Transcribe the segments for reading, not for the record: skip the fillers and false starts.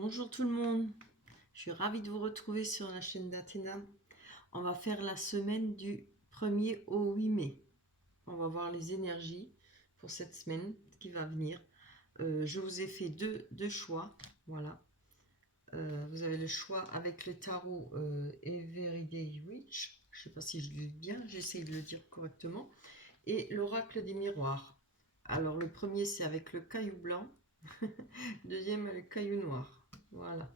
Bonjour tout le monde, je suis ravie de vous retrouver sur la chaîne d'Athéna. On va faire la semaine du 1er au 8 mai. On va voir les énergies pour cette semaine qui va venir. Je vous ai fait deux choix. Voilà. Vous avez le choix avec le tarot Everyday Witch. Je ne sais pas si je le dis bien, j'essaye de le dire correctement. Et l'oracle des miroirs. Alors le premier c'est avec le caillou blanc. Deuxième le caillou noir. Voilà.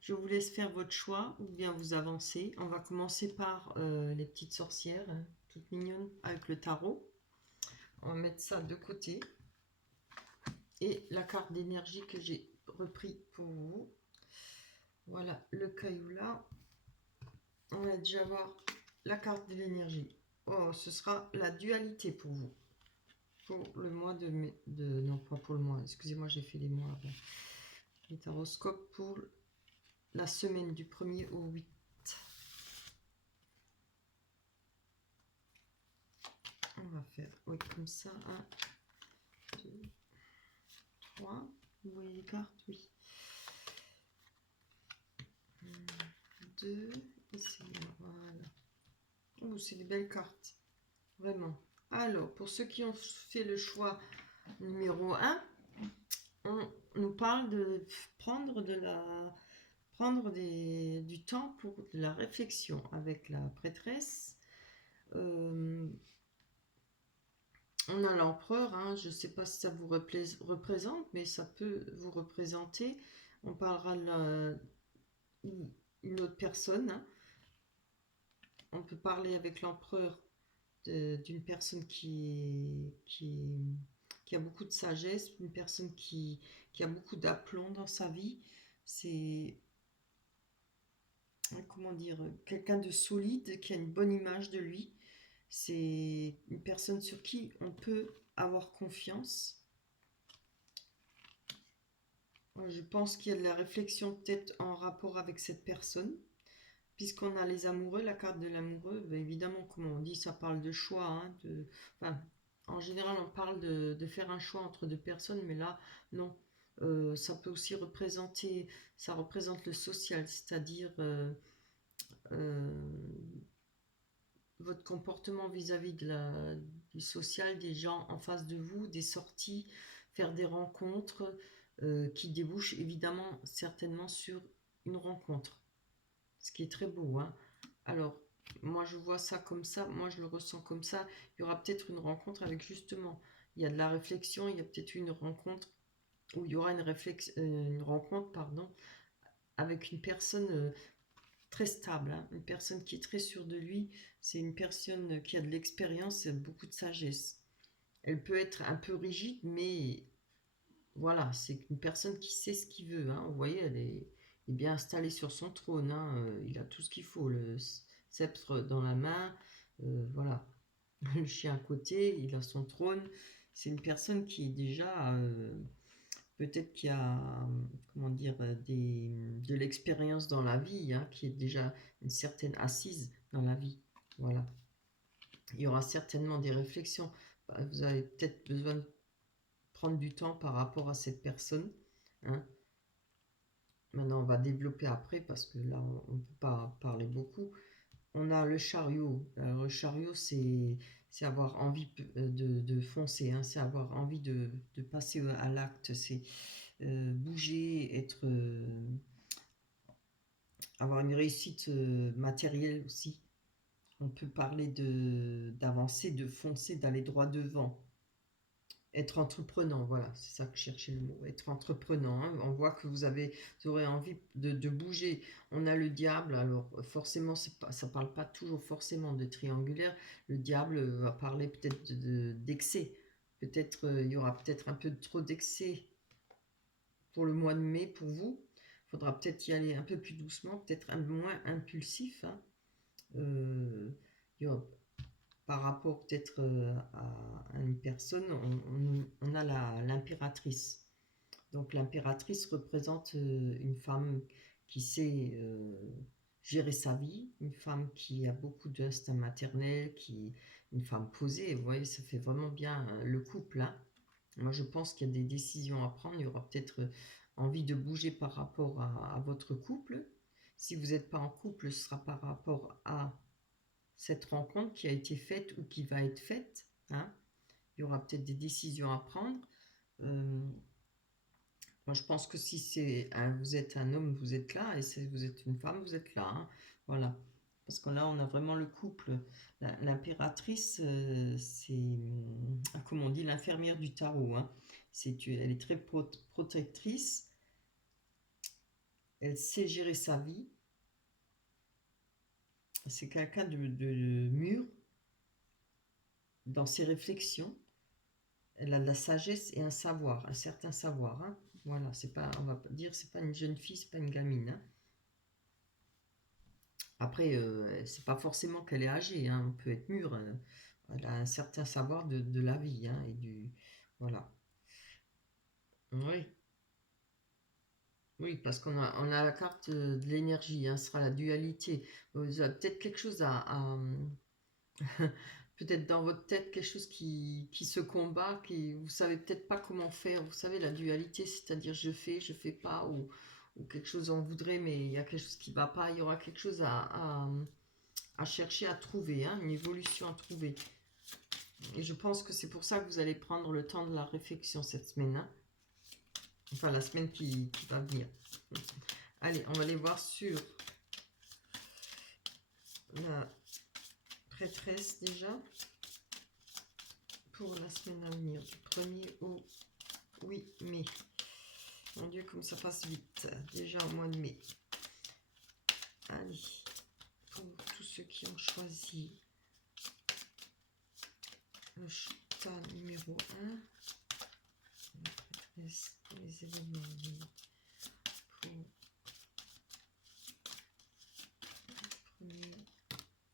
Je vous laisse faire votre choix ou bien vous avancer. On va commencer par les petites sorcières, hein, toutes mignonnes, avec le tarot. On va mettre ça de côté. Et la carte d'énergie que j'ai repris pour vous. Voilà le caillou là. On va déjà voir la carte de l'énergie. Oh, ce sera la dualité pour vous. Pour le mois de mai. Non, pas pour le mois. Excusez-moi, j'ai fait les mois avant. Les taroscopes pour la semaine du 1er au 8. On va faire, oui, comme ça, 1, 2, 3. Vous voyez les cartes? Oui. 2, ici, voilà. Oh, c'est des belles cartes, vraiment. Alors, pour ceux qui ont fait le choix numéro 1, on nous parle de prendre du temps pour de la réflexion avec la prêtresse. On a l'empereur, hein, je ne sais pas si ça vous représente, mais ça peut vous représenter. On parlera d'une autre personne. Hein. On peut parler avec l'empereur d'une personne qui a beaucoup de sagesse, une personne qui a beaucoup d'aplomb dans sa vie. C'est, comment dire, quelqu'un de solide, qui a une bonne image de lui. C'est une personne sur qui on peut avoir confiance. Je pense qu'il y a de la réflexion peut-être en rapport avec cette personne. Puisqu'on a les amoureux, la carte de l'amoureux, ben évidemment, comme on dit, ça parle de choix. Hein, enfin, en général, on parle de faire un choix entre deux personnes, mais là, non. Ça peut aussi représenter, ça représente le social, c'est-à-dire votre comportement vis-à-vis du social, des gens en face de vous, des sorties, faire des rencontres qui débouchent évidemment certainement sur une rencontre. Ce qui est très beau. Hein. Alors, moi je vois ça comme ça, moi je le ressens comme ça. Il y aura peut-être une rencontre avec justement, il y a de la réflexion, il y a peut-être une rencontre où il y aura une rencontre, pardon, avec une personne très stable, hein, une personne qui est très sûre de lui. C'est une personne qui a de l'expérience et beaucoup de sagesse. Elle peut être un peu rigide, mais voilà, c'est une personne qui sait ce qu'il veut. Hein. Vous voyez, elle est bien installée sur son trône. Hein. Il a tout ce qu'il faut, le sceptre dans la main, voilà, le chien à côté, il a son trône. C'est une personne qui est déjà, peut-être qui a, comment dire, de l'expérience dans la vie, hein, qui est déjà une certaine assise dans la vie. Voilà. Il y aura certainement des réflexions. Vous avez peut-être besoin de prendre du temps par rapport à cette personne. Hein. Maintenant, on va développer après parce que là, on ne peut pas parler beaucoup. On a le chariot. Alors, le chariot, c'est avoir envie de foncer, hein. C'est avoir envie de passer à l'acte. C'est bouger, avoir une réussite matérielle aussi. On peut parler d'avancer, de foncer, d'aller droit devant. Être entreprenant, voilà, c'est ça que je cherchais le mot, être entreprenant. Hein. On voit que vous aurez envie de bouger. On a le diable, alors forcément, ça ne parle pas toujours forcément de triangulaire. Le diable va parler peut-être d'excès. Peut-être il y aura peut-être un peu trop d'excès pour le mois de mai pour vous. Il faudra peut-être y aller un peu plus doucement, peut-être un peu moins impulsif. Hein. Il y aura par rapport peut-être à une personne, on a l'impératrice. Donc l'impératrice représente une femme qui sait gérer sa vie, une femme qui a beaucoup d'instinct maternel, une femme posée. Vous voyez, ça fait vraiment bien le couple. Hein. Moi, je pense qu'il y a des décisions à prendre. Il y aura peut-être envie de bouger par rapport à votre couple. Si vous n'êtes pas en couple, ce sera par rapport à cette rencontre qui a été faite ou qui va être faite. Hein. Il y aura peut-être des décisions à prendre. Moi, je pense que si vous êtes un homme, vous êtes là, et si vous êtes une femme, vous êtes là. Hein. Voilà. Parce que là, on a vraiment le couple. L'impératrice, c'est, comme on dit, l'infirmière du tarot. Hein. Elle est très protectrice. Elle sait gérer sa vie. C'est quelqu'un de mûr dans ses réflexions. Elle a de la sagesse et un savoir, un certain savoir. Hein. Voilà, c'est pas, on va pas dire, c'est pas une jeune fille, c'est pas une gamine. Hein. Après, c'est pas forcément qu'elle est âgée, hein, on peut être mûr. Elle a un certain savoir de la vie, hein, et du. Voilà. Oui, oui, parce on a la carte de l'énergie, hein, ce sera la dualité. Vous avez peut-être quelque chose peut-être dans votre tête, quelque chose qui se combat, vous savez peut-être pas comment faire. Vous savez, la dualité, c'est-à-dire je fais pas, ou quelque chose on voudrait, mais il y a quelque chose qui va pas. Il y aura quelque chose à chercher à trouver, hein, une évolution à trouver. Et je pense que c'est pour ça que vous allez prendre le temps de la réflexion cette semaine. Hein. Enfin, la semaine qui va venir. Allez, on va aller voir sur la prêtresse déjà. Pour la semaine à venir, du 1er au 8 mai. Mon Dieu, comme ça passe vite. Déjà au mois de mai. Allez, pour tous ceux qui ont choisi le tas numéro 1, les événements pour le premier.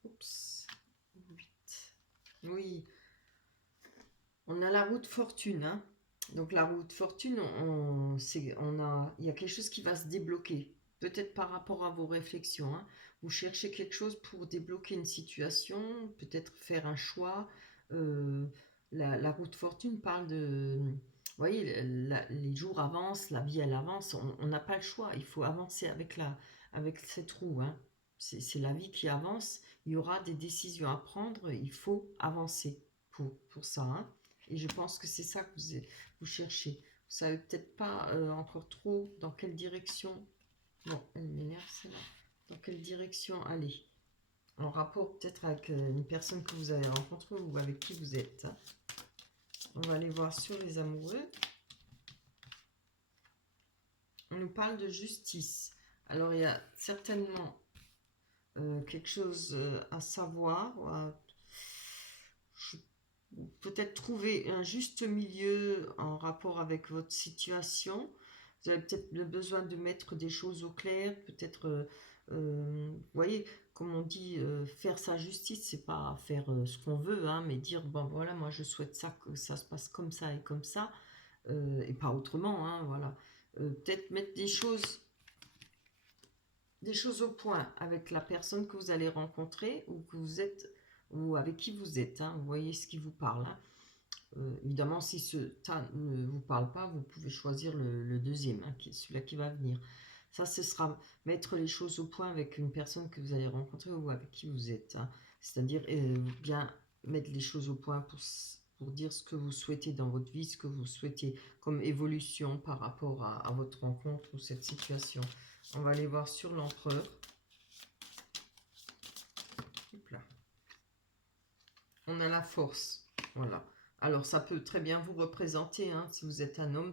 Oups, 8. Oui, on a la roue de fortune. Hein. Donc la roue de fortune, il y a quelque chose qui va se débloquer. Peut-être par rapport à vos réflexions. Hein. Vous cherchez quelque chose pour débloquer une situation, peut-être faire un choix. La roue de fortune parle de. Vous voyez, les jours avancent, la vie elle avance, on n'a pas le choix, il faut avancer avec cette roue. Hein. C'est la vie qui avance, il y aura des décisions à prendre, il faut avancer pour ça. Hein. Et je pense que c'est ça que vous cherchez. Vous savez peut-être pas encore trop dans quelle direction. Bon, elle m'énerve celle-là. Dans quelle direction aller. En rapport peut-être avec une personne que vous avez rencontrée ou avec qui vous êtes. Hein. On va aller voir sur les amoureux. On nous parle de justice. Alors il y a certainement quelque chose à savoir, peut-être trouver un juste milieu en rapport avec votre situation. Vous avez peut-être le besoin de mettre des choses au clair, peut-être, vous voyez, comme on dit, faire sa justice, c'est pas faire ce qu'on veut, hein, mais dire, bon voilà, moi je souhaite ça, que ça se passe comme ça, et pas autrement, hein, voilà. Peut-être mettre des choses au point avec la personne que vous allez rencontrer ou que vous êtes ou avec qui vous êtes. Hein, vous voyez ce qui vous parle. Hein. Évidemment, si ce tas ne vous parle pas, vous pouvez choisir le deuxième, hein, celui-là qui va venir. Ça, ce sera mettre les choses au point avec une personne que vous allez rencontrer ou avec qui vous êtes. Hein. C'est-à-dire bien mettre les choses au point pour dire ce que vous souhaitez dans votre vie, ce que vous souhaitez comme évolution par rapport à votre rencontre ou cette situation. On va aller voir sur l'empereur. On a la force. Voilà. Alors, ça peut très bien vous représenter. Hein, si vous êtes un homme,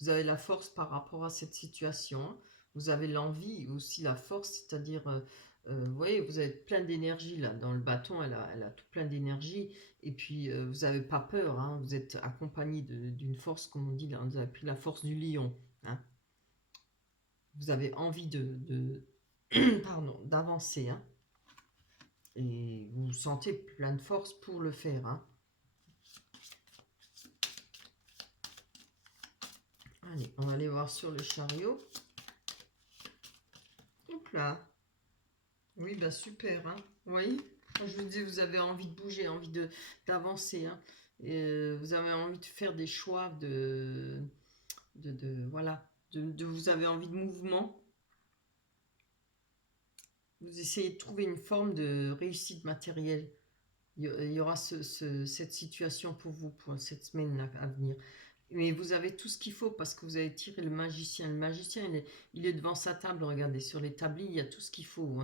vous avez la force par rapport à cette situation. Hein. Vous avez l'envie, aussi la force, c'est-à-dire, vous voyez, vous avez plein d'énergie là. Dans le bâton, elle a tout plein d'énergie. Et puis, vous n'avez pas peur. Hein, vous êtes accompagné d'une force, comme on dit, là, vous avez pris la force du lion. Hein. Vous avez envie pardon, d'avancer. Hein. Et vous vous sentez plein de force pour le faire. Hein. Allez, on va aller voir sur le chariot. Hop là. Oui, bah super. Hein. Vous voyez, quand je vous dis, vous avez envie de bouger, envie d'avancer. Hein. Vous avez envie de faire des choix voilà. vous avez envie de mouvement. Vous essayez de trouver une forme de réussite matérielle. Il y aura cette situation pour vous pour cette semaine à venir. Mais vous avez tout ce qu'il faut parce que vous avez tiré le magicien. Le magicien, il est devant sa table. Regardez, sur l'établi, il y a tout ce qu'il faut.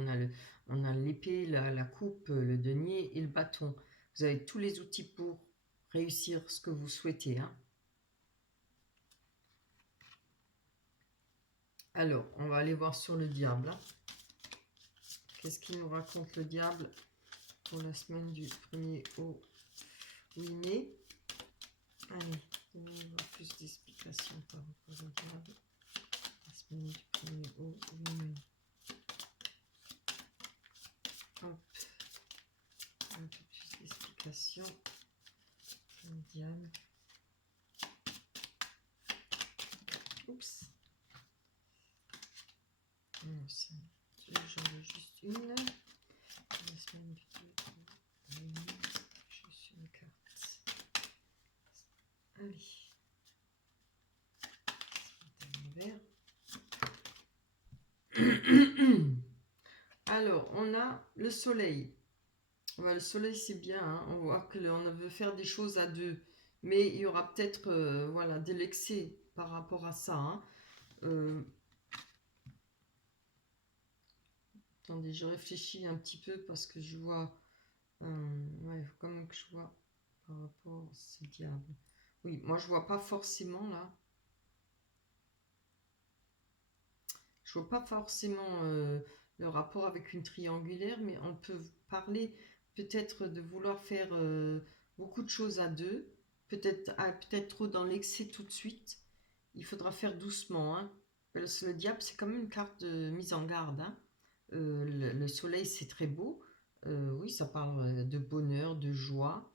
On a l'épée, la coupe, le denier et le bâton. Vous avez tous les outils pour réussir ce que vous souhaitez. Hein. Alors, on va aller voir sur le diable. Hein. Qu'est-ce qu'il nous raconte le diable pour la semaine du 1er au 8 mai? Allez, donnez-moi plus d'explications par rapport au diable. La semaine du 1er au 8 mai. Hop. Un peu plus d'explications. Le diable. Oups. Non, j'en ai juste une. La semaine du 2 au 8 mai. Juste une carte. Allez. Alors, on a le soleil. Ouais, le soleil, c'est bien. Hein. On voit que on veut faire des choses à deux. Mais il y aura peut-être voilà, de l'excès par rapport à ça. Hein. Attendez, je réfléchis un petit peu parce que je vois... ouais, il faut quand même que je vois par rapport à ce diable. Oui, moi, je vois pas forcément là. Je vois pas forcément le rapport avec une triangulaire, mais on peut parler peut-être de vouloir faire beaucoup de choses à deux, peut-être trop dans l'excès tout de suite. Il faudra faire doucement. Hein. Le diable, c'est quand même une carte de mise en garde. Hein. Le soleil, c'est très beau. Oui, ça parle de bonheur, de joie,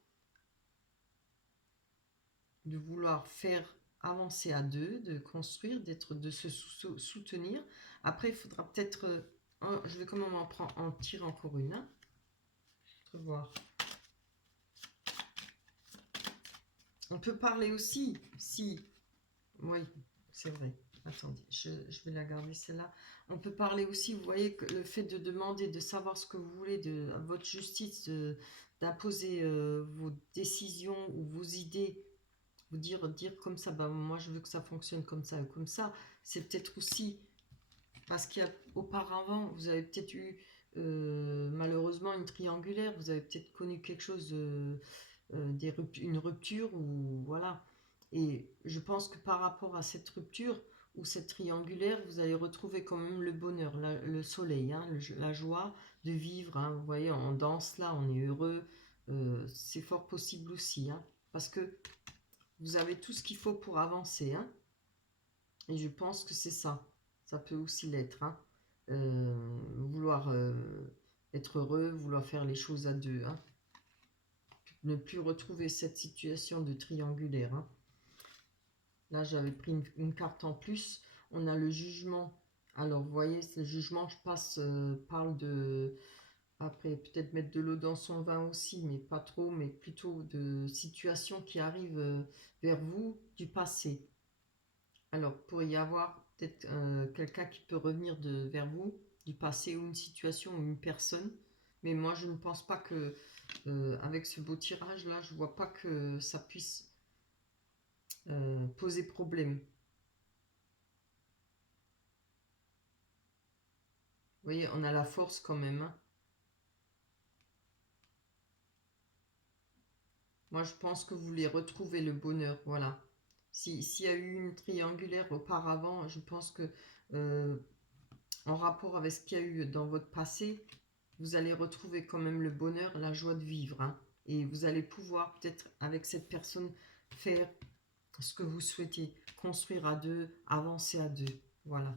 de vouloir faire avancer à deux, de construire, de se soutenir. Après, il faudra peut-être... je vais quand même en tirer encore une. Hein, pour voir. On peut parler aussi, si... Oui, c'est vrai. Attendez, je vais la garder celle-là. On peut parler aussi, vous voyez, que le fait de demander, de savoir ce que vous voulez, à votre justice, d'imposer vos décisions ou vos idées, vous dire comme ça, bah, moi je veux que ça fonctionne comme ça ou comme ça, c'est peut-être aussi parce qu'auparavant, vous avez peut-être eu malheureusement une triangulaire, vous avez peut-être connu quelque chose, une rupture, ou voilà. Et je pense que par rapport à cette rupture ou cette triangulaire, vous allez retrouver quand même le bonheur, le soleil, hein, la joie de vivre. Hein. Vous voyez, on danse là, on est heureux. C'est fort possible aussi, hein, parce que vous avez tout ce qu'il faut pour avancer. Hein. Et je pense que c'est ça. Ça peut aussi l'être. Hein. Vouloir être heureux, vouloir faire les choses à deux. Hein. Ne plus retrouver cette situation de triangulaire. Hein. Là, j'avais pris une carte en plus. On a le jugement. Alors, vous voyez, le jugement, parle de... Après, peut-être mettre de l'eau dans son vin aussi, mais pas trop, mais plutôt de situations qui arrivent vers vous du passé. Alors, pour y avoir peut-être quelqu'un qui peut revenir vers vous du passé, ou une situation ou une personne. Mais moi, je ne pense pas que, avec ce beau tirage-là, je ne vois pas que ça puisse poser problème. Vous voyez, on a la force quand même. Hein. Moi, je pense que vous voulez retrouver le bonheur. Voilà. S'il y a eu une triangulaire auparavant, je pense que en rapport avec ce qu'il y a eu dans votre passé, vous allez retrouver quand même le bonheur, la joie de vivre. Hein. Et vous allez pouvoir peut-être avec cette personne faire ce que vous souhaitez, construire à deux, avancer à deux. Voilà.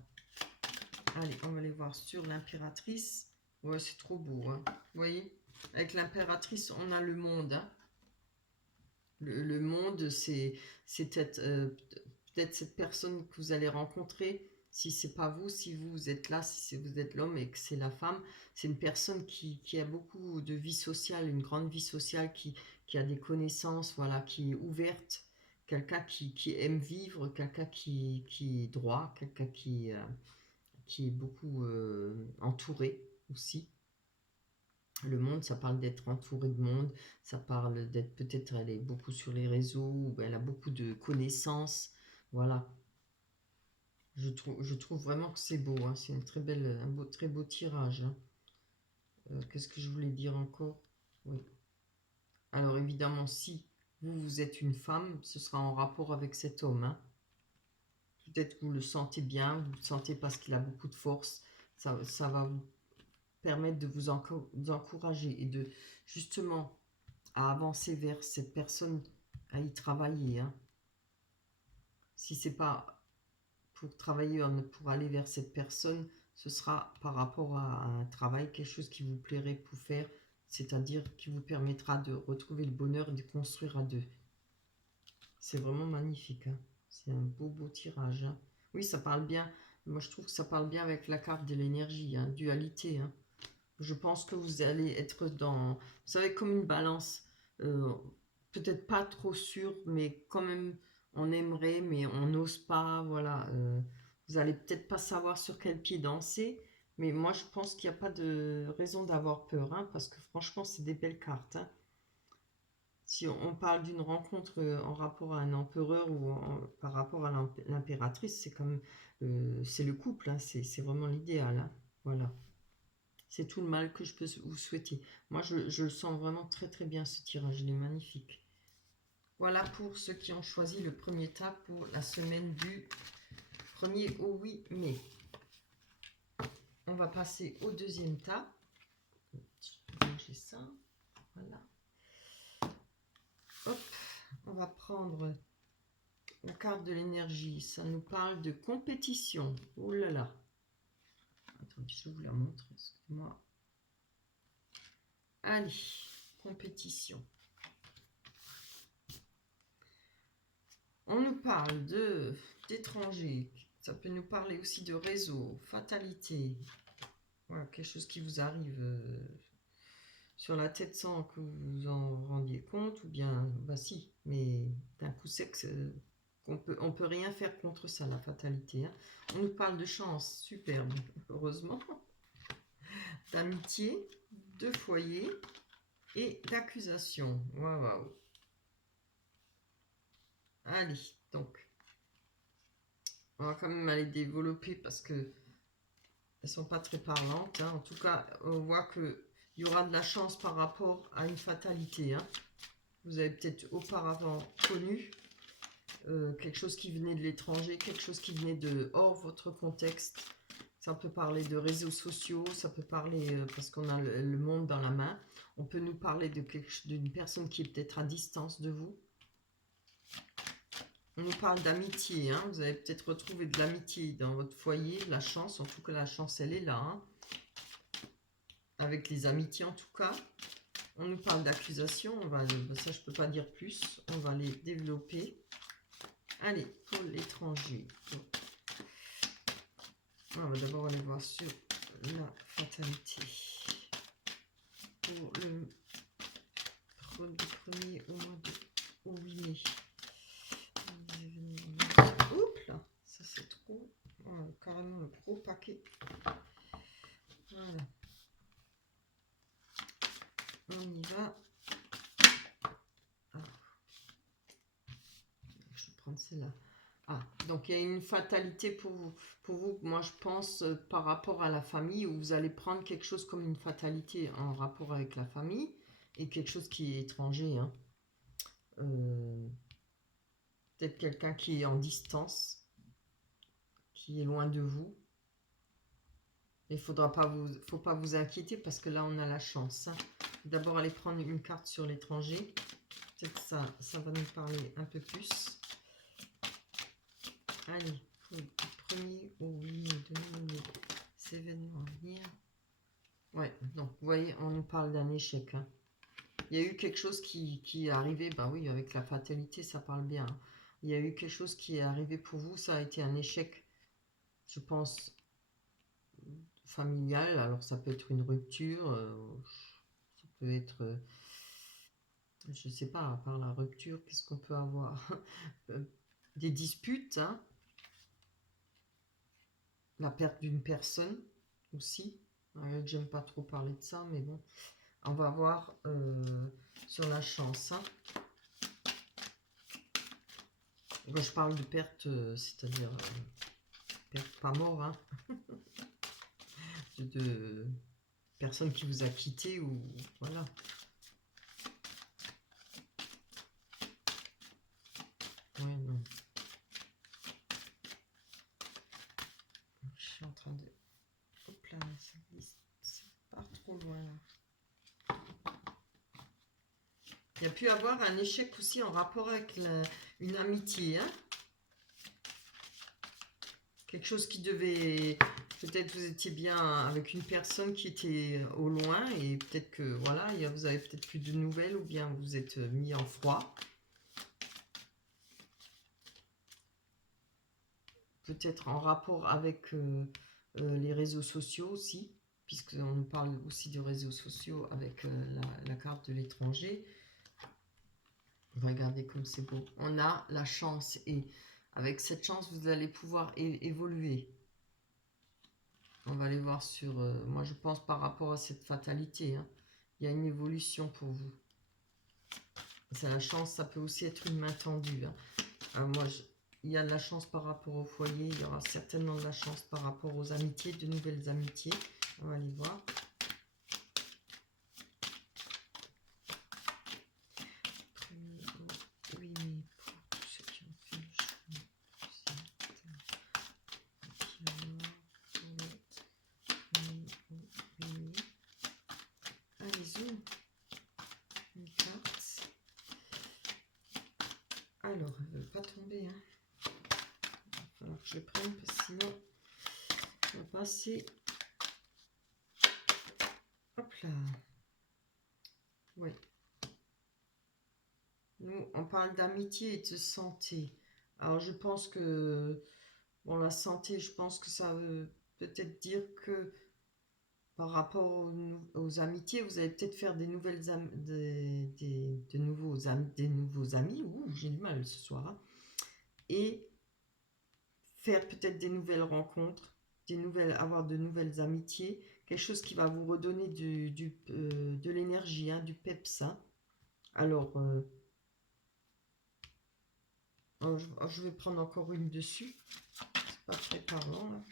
Allez, on va aller voir sur l'impératrice. Ouais, c'est trop beau. Hein. Vous voyez, avec l'impératrice, on a le monde. Hein. Le monde, c'est peut-être cette personne que vous allez rencontrer. Si c'est pas vous, si vous êtes là, si vous êtes l'homme et que c'est la femme, c'est une personne qui a beaucoup de vie sociale, une grande vie sociale, qui a des connaissances, voilà, qui est ouverte, quelqu'un qui aime vivre, quelqu'un qui est droit, quelqu'un qui est beaucoup entouré aussi. Le monde, ça parle d'être entouré de monde, ça parle d'être peut-être, elle est beaucoup sur les réseaux, ou elle a beaucoup de connaissances, voilà. Je trouve vraiment que c'est beau, hein. C'est une très belle, très beau tirage, hein. Qu'est-ce que je voulais dire encore? Oui. Alors évidemment, si vous êtes une femme, ce sera en rapport avec cet homme, hein. Peut-être que vous le sentez bien, vous le sentez parce qu'il a beaucoup de force, ça va vous permettre de vous encourager et de justement à avancer vers cette personne, à y travailler, hein. Si c'est pas pour travailler, pour aller vers cette personne, ce sera par rapport à un travail, quelque chose qui vous plairait pour faire, c'est-à-dire qui vous permettra de retrouver le bonheur et de construire à deux. C'est vraiment magnifique, hein. C'est un beau tirage, hein. Oui, ça parle bien. Moi, je trouve que ça parle bien avec la carte de l'énergie, hein, dualité, hein. Je pense que vous allez être dans, vous savez, comme une balance. euh, Peut-être pas trop sûr, mais quand même, on aimerait, mais on n'ose pas. Voilà. Vous allez peut-être pas savoir sur quel pied danser, mais moi, je pense qu'il n'y a pas de raison d'avoir peur, hein, parce que franchement, c'est des belles cartes, hein. Si on parle d'une rencontre en rapport à un empereur ou par rapport à l'impératrice, c'est comme c'est le couple, hein, c'est vraiment l'idéal, hein. Voilà. C'est tout le mal que je peux vous souhaiter. Moi, je le sens vraiment très bien, ce tirage. Il est magnifique. Voilà pour ceux qui ont choisi le premier tas pour la semaine du 1er au 8 mai. On va passer au deuxième tas. J'ai ça. Voilà. Hop. On va prendre la carte de l'énergie. Ça nous parle de compétition. Oh là là. Attendez, je vais vous la montrer. Excusez-moi. Allez, compétition. On nous parle d'étrangers, ça peut nous parler aussi de réseau, fatalité, voilà, quelque chose qui vous arrive sur la tête sans que vous vous en rendiez compte, ou bien, bah si, mais d'un coup sec, on peut rien faire contre ça, la fatalité, hein. On nous parle de chance, superbe, heureusement, d'amitié, de foyer et d'accusation. Waouh. Allez, donc. On va quand même aller développer parce que elles sont pas très parlantes, hein. En tout cas, on voit que il y aura de la chance par rapport à une fatalité, hein. Vous avez peut-être auparavant connu quelque chose qui venait de l'étranger, quelque chose qui venait de hors votre contexte. Ça peut parler de réseaux sociaux, ça peut parler, parce qu'on a le monde dans la main, on peut nous parler d'une personne qui est peut-être à distance de vous. On nous parle d'amitié, hein. Vous avez peut-être retrouvé de l'amitié dans votre foyer, de la chance. En tout cas, la chance, elle est là, hein. Avec les amitiés, en tout cas. On nous parle d'accusation. Ça, je ne peux pas dire plus. On va les développer. Allez, pour l'étranger. On va d'abord aller voir sur la fatalité. Pour le 1er au 8 mai. Oups là, ça c'est trop. Carrément un gros paquet. Voilà. On y va. Ah. Je vais prendre celle-là. Ah, donc il y a une fatalité pour vous, moi je pense, par rapport à la famille, où vous allez prendre quelque chose comme une fatalité en rapport avec la famille, et quelque chose qui est étranger, hein. Peut-être quelqu'un qui est en distance, qui est loin de vous. Il ne faut pas vous inquiéter parce que là on a la chance, hein. D'abord aller prendre une carte sur l'étranger. Peut-être ça va nous parler un peu plus. Allez, pour le 1er au 8 mai 2000, ces événements à venir. Ouais, donc vous voyez, on nous parle d'un échec, hein. Il y a eu quelque chose qui est arrivé, bah oui, avec la fatalité, ça parle bien, hein. Il y a eu quelque chose qui est arrivé pour vous, ça a été un échec, je pense, familial. Alors ça peut être une rupture, ça peut être Je ne sais pas, à part la rupture, qu'est-ce qu'on peut avoir? Des disputes, hein, la perte d'une personne aussi. J'aime pas trop parler de ça, mais bon, on va voir sur la chance. Hein. Quand je parle de perte, c'est-à-dire perte pas mort, hein, de personne qui vous a quitté ou voilà. Ouais, non. Je suis en train de... Hop là, c'est pas trop loin là. Il y a pu avoir un échec aussi en rapport avec une amitié. Hein. Quelque chose qui devait... Peut-être vous étiez bien avec une personne qui était au loin et peut-être que voilà, vous avez peut-être plus de nouvelles ou bien vous êtes mis en froid. Peut-être en rapport avec les réseaux sociaux aussi, puisqu'on nous parle aussi de réseaux sociaux avec la carte de l'étranger. Regardez comme c'est beau. On a la chance et avec cette chance, vous allez pouvoir évoluer. On va aller voir sur... moi, je pense par rapport à cette fatalité. Hein, il y a une évolution pour vous. C'est la chance, ça peut aussi être une main tendue. Hein. Moi, il y a de la chance par rapport au foyer. Il y aura certainement de la chance par rapport aux amitiés, de nouvelles amitiés. On va aller voir. Oui, mais pour tous ceux qui ont fait le chemin, allez, zoom. Une carte. Alors, elle ne veut pas tomber. Hein. Il va falloir que je prenne parce que sinon, on va passer. Hop là. Oui. Nous, on parle d'amitié et de santé. Alors, je pense que, bon, la santé, je pense que ça veut peut-être dire que par rapport aux amitiés, vous allez peut-être faire des nouvelles de nouveaux amis. Ouh, j'ai du mal ce soir. Hein. Et faire peut-être des nouvelles rencontres, avoir de nouvelles amitiés, quelque chose qui va vous redonner de l'énergie, hein, du peps. Hein. Alors, je vais prendre encore une dessus. C'est pas très parlant là.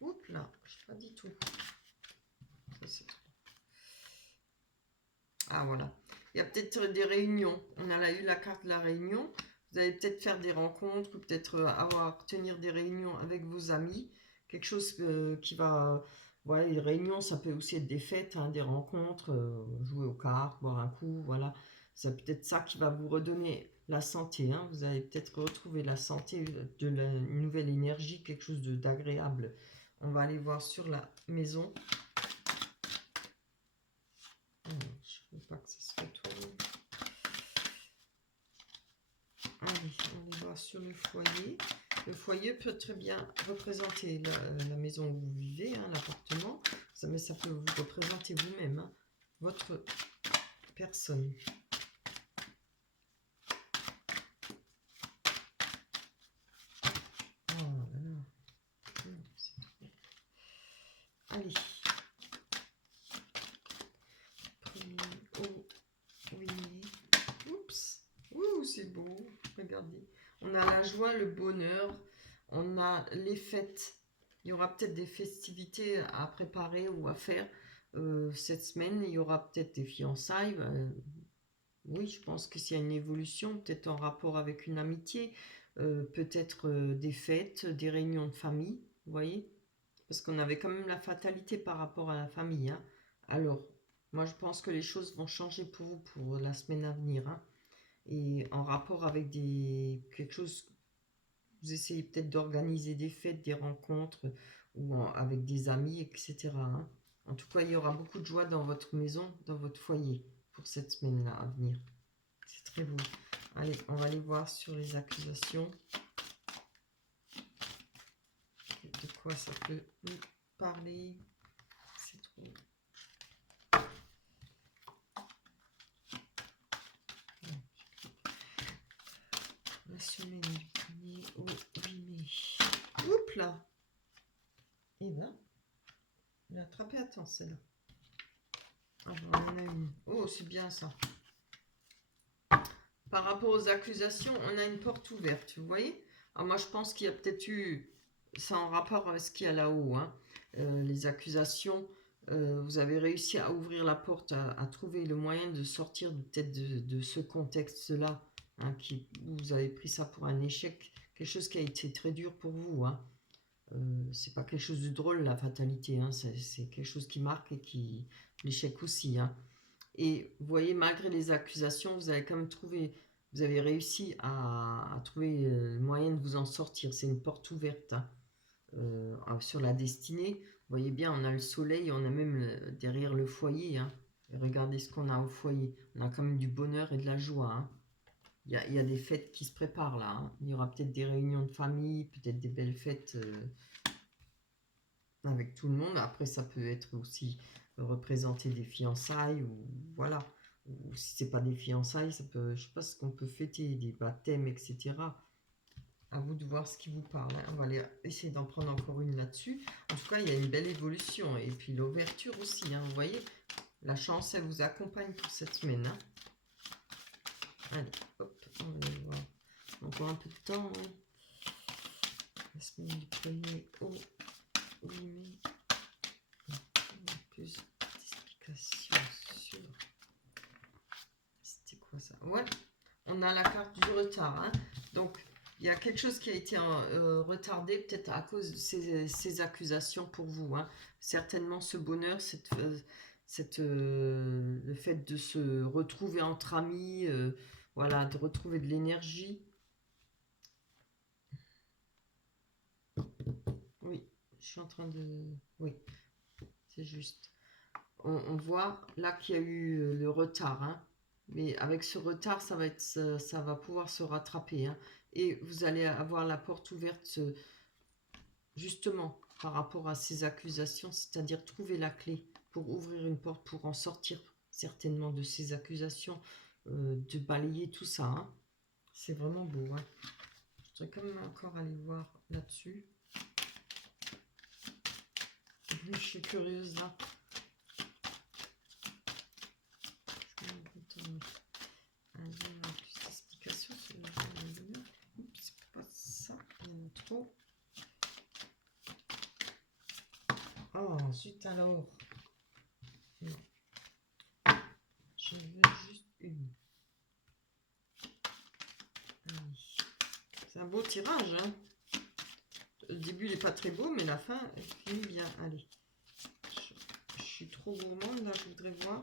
Oups là, je n'ai pas dit tout. Ah voilà. Il y a peut-être des réunions. On a eu la carte de la réunion. Vous allez peut-être faire des rencontres ou peut-être tenir des réunions avec vos amis. Quelque chose qui va... Voilà, les réunions, ça peut aussi être des fêtes, hein, des rencontres, jouer aux cartes, boire un coup, voilà. C'est peut-être ça qui va vous redonner la santé. Hein. Vous allez peut-être retrouver la santé, une nouvelle énergie, quelque chose d'agréable. On va aller voir sur la maison. Je ne veux pas que ça se retourne. Allez, on va voir sur le foyer. Le foyer peut très bien représenter la maison où vous vivez, hein, l'appartement, mais ça peut vous représenter vous-même, hein, votre personne. Oh là là. C'est trop. Allez. Oui. Oups. Ouh, c'est beau. Regardez. On a la joie, le bonheur. On a les fêtes. Il y aura peut-être des festivités à préparer ou à faire cette semaine. Il y aura peut-être des fiançailles. Oui, je pense que s'il y a une évolution, peut-être en rapport avec une amitié, peut-être des fêtes, des réunions de famille, vous voyez? Parce qu'on avait quand même la fatalité par rapport à la famille. Hein. Alors, moi je pense que les choses vont changer pour vous pour la semaine à venir. Hein. Et en rapport avec quelque chose, vous essayez peut-être d'organiser des fêtes, des rencontres, ou avec des amis, etc. Hein. En tout cas, il y aura beaucoup de joie dans votre maison, dans votre foyer, pour cette semaine-là à venir. C'est très beau. Allez, on va aller voir sur les accusations. De quoi ça peut nous parler? C'est trop. semaine du 1er au 8 mai. Oups là. Et ben, il a attrapé à temps celle-là. Ah, on en a une. Oh, c'est bien ça. Par rapport aux accusations, on a une porte ouverte, vous voyez? Alors moi, je pense qu'il y a peut-être eu... C'est en rapport avec ce qu'il y a là-haut, hein. Les accusations, vous avez réussi à ouvrir la porte, à trouver le moyen de sortir peut-être de ce contexte-là, hein, vous avez pris ça pour un échec, quelque chose qui a été très dur pour vous, hein. C'est pas quelque chose de drôle, la fatalité, hein. C'est quelque chose qui marque et qui... L'échec aussi, hein. Et vous voyez, malgré les accusations, vous avez quand même trouvé, vous avez réussi à trouver le moyen de vous en sortir. C'est une porte ouverte, hein. Sur la destinée. Vous voyez bien, on a le soleil, on a même derrière le foyer, hein. Et regardez ce qu'on a au foyer. On a quand même du bonheur et de la joie, hein. Il y a des fêtes qui se préparent là, hein. Il y aura peut-être des réunions de famille, peut-être des belles fêtes avec tout le monde. Après, ça peut être aussi représenter des fiançailles ou voilà. Ou si c'est pas des fiançailles, ça peut, je sais pas ce qu'on peut fêter, des baptêmes, etc. À vous de voir ce qui vous parle, hein. On va aller essayer d'en prendre encore une là-dessus. En tout cas, il y a une belle évolution. Et puis l'ouverture aussi, hein. Vous voyez, la chance, elle vous accompagne pour cette semaine, hein. Allez, hop, on va aller voir. Encore un peu de temps, hein. La semaine du 1er au 8 mai. Plus d'explications sur... C'était quoi ça? Ouais, on a la carte du retard, hein. Donc, il y a quelque chose qui a été retardé, peut-être à cause de ces accusations pour vous, hein. Certainement, ce bonheur, le fait de se retrouver entre amis, voilà, de retrouver de l'énergie. Oui, je suis en train de... Oui, c'est juste. On voit là qu'il y a eu le retard, hein. Mais avec ce retard, ça va pouvoir se rattraper, hein. Et vous allez avoir la porte ouverte, justement, par rapport à ces accusations, c'est-à-dire trouver la clé pour ouvrir une porte, pour en sortir certainement de ces accusations, de balayer tout ça, hein. C'est vraiment beau, hein. Je voudrais quand même encore aller voir là-dessus. Je suis curieuse là. Plus d'explications sur le bonheur. C'est pas ça, il y en a trop. Oh, zut alors. Non. Je veux juste une. C'est un beau tirage, hein. Le début il n'est pas très beau, mais la fin elle finit bien. Allez. Je suis trop gourmande là, je voudrais voir.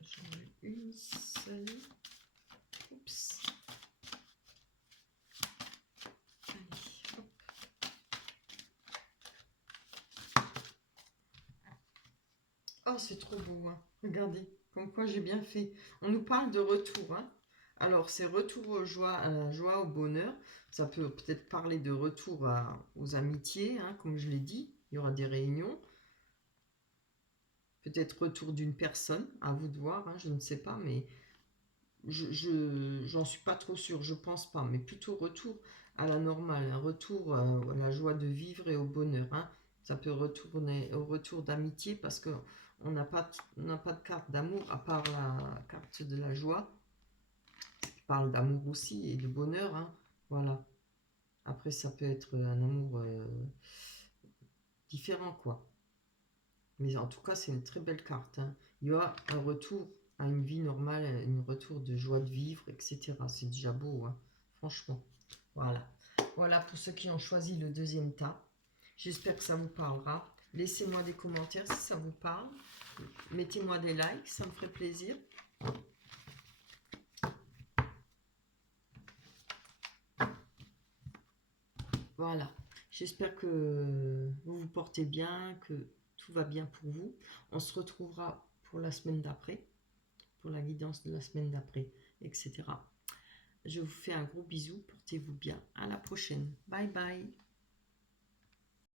J'en ai une seule. Oups. Allez, hop. Oh, c'est trop beau, hein. Regardez, comme quoi j'ai bien fait. On nous parle de retour, hein. Alors, c'est retour aux joie, à la joie, au bonheur. Ça peut peut-être parler de retour aux amitiés, hein, comme je l'ai dit. Il y aura des réunions. Peut-être retour d'une personne, à vous de voir, hein, je ne sais pas, mais j'en suis pas trop sûre, je pense pas. Mais plutôt retour à la normale, un retour à la joie de vivre et au bonheur, hein. Ça peut retourner au retour d'amitié parce que on n'a pas de carte d'amour à part la carte de la joie. Qui parle d'amour aussi et de bonheur, hein. Voilà. Après, ça peut être un amour différent, quoi. Mais en tout cas, c'est une très belle carte, hein. Il y a un retour à une vie normale, un retour de joie de vivre, etc. C'est déjà beau, hein, franchement. Voilà. Voilà pour ceux qui ont choisi le deuxième tas. J'espère que ça vous parlera. Laissez-moi des commentaires si ça vous parle. Mettez-moi des likes, ça me ferait plaisir. Voilà. J'espère que vous vous portez bien, que tout va bien pour vous. On se retrouvera pour la semaine d'après, pour la guidance de la semaine d'après, etc. Je vous fais un gros bisou, portez-vous bien. À la prochaine. Bye bye.